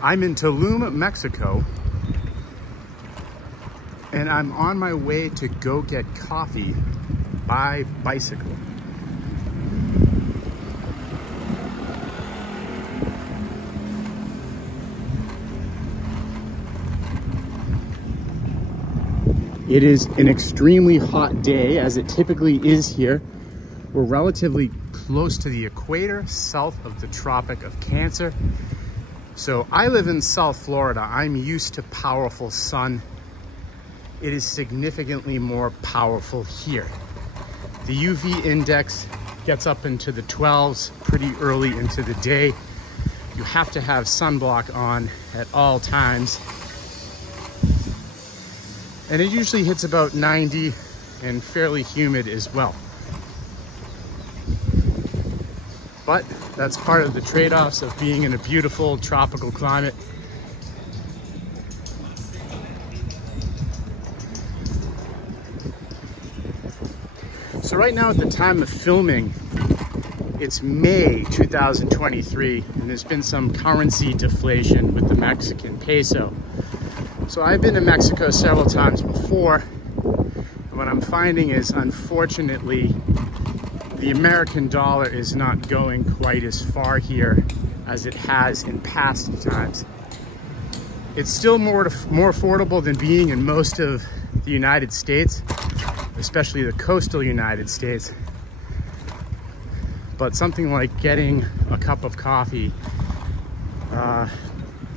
I'm in Tulum, Mexico, and I'm on my way to go get coffee by bicycle. It is an extremely hot day, as it typically is here. We're relatively close to the equator, south of the Tropic of Cancer. So I live in South Florida. I'm used to powerful sun. It is significantly more powerful here. The UV index gets up into the 12s pretty early into the day. You have to have sunblock on at all times. And it usually hits about 90 and fairly humid as well. But that's part of the trade-offs of being in a beautiful tropical climate. So right now at the time of filming, it's May 2023, and there's been some currency deflation with the Mexican peso. So I've been to Mexico several times before, and what I'm finding is, unfortunately, the American dollar is not going quite as far here as it has in past times. It's still more affordable than being in most of the United States, especially the coastal United States. But something like getting a cup of coffee,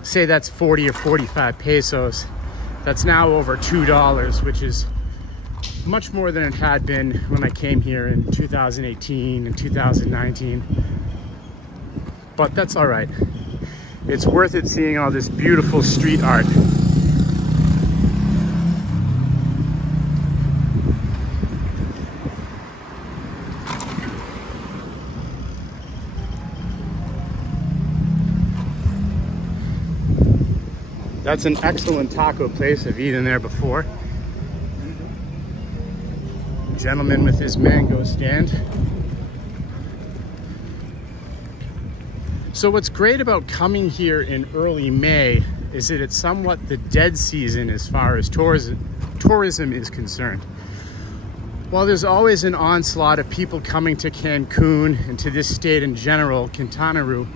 say that's 40 or 45 pesos, that's now over $2, which is much more than it had been when I came here in 2018 and 2019. But that's all right. It's worth it seeing all this beautiful street art. That's an excellent taco place. I've eaten there before. Gentleman with his mango stand. So what's great about coming here in early May is that it's somewhat the dead season as far as tourism is concerned. While there's always an onslaught of people coming to Cancun and to this state in general, Quintana Roo,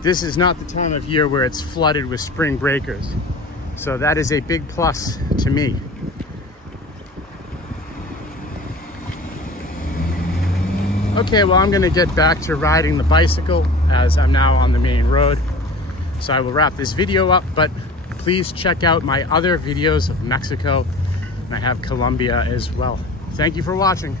this is not the time of year where it's flooded with spring breakers. So that is a big plus to me. Okay, well, I'm gonna get back to riding the bicycle as I'm now on the main road. So I will wrap this video up, but please check out my other videos of Mexico, and I have Colombia as well. Thank you for watching.